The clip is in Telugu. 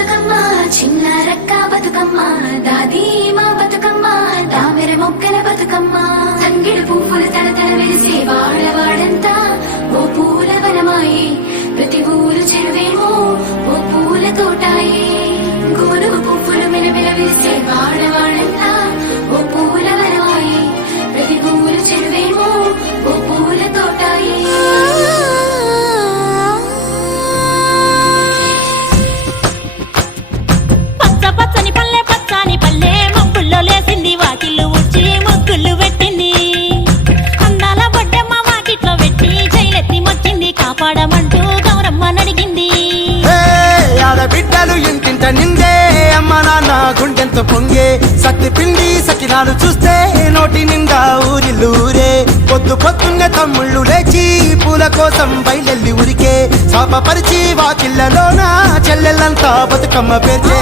బతుకమ్మ చిన్న రక్క బతుకమ్మ దాది మా బతుకమ్మ దామెర మొక్కల బతుకమ్మ తంగిడు పువ్వులు తలతల వెలిసే వాడవాడంతా ఓ పూల వనమాయే ప్రతి ఊరు చెరువేమో ఓ పూల తోటాయే గోరుగు పువ్వులు మెలమెల వెలిసే వాడవాడంతా ఓ పూల వనమాయే ప్రతి ఊరు చెరువేమో ఓ పూల తోటాయే పచ్చని పల్లె పచ్చని పల్లె మబ్బుల్లో లేసింది వాకిళ్ళు ఉచ్చి ముగ్గులు పెట్టింది అందాల బొడ్డమ్మ వాకిట్లో పెట్టి జైలెత్తి మొచ్చింది కాపాడమంటూ గౌరమ్మ నడిగింది ఆడబిడ్డలు ఇంటింట నిందే అమ్మ నాన్న గుండెంతో పొంగే సత్తి పిండి సకినాలు చూస్తే నోటి నిండా ఊరిల్లూరే పొద్దు పొద్దున్నే తమ్ముళ్ళు లేచి పూల కోసం బయలెల్లి ఉరికే శాపపరిచి వాకిళ్ళలోన చెల్లెళ్ళంతా బతుకమ్మ పేర్చే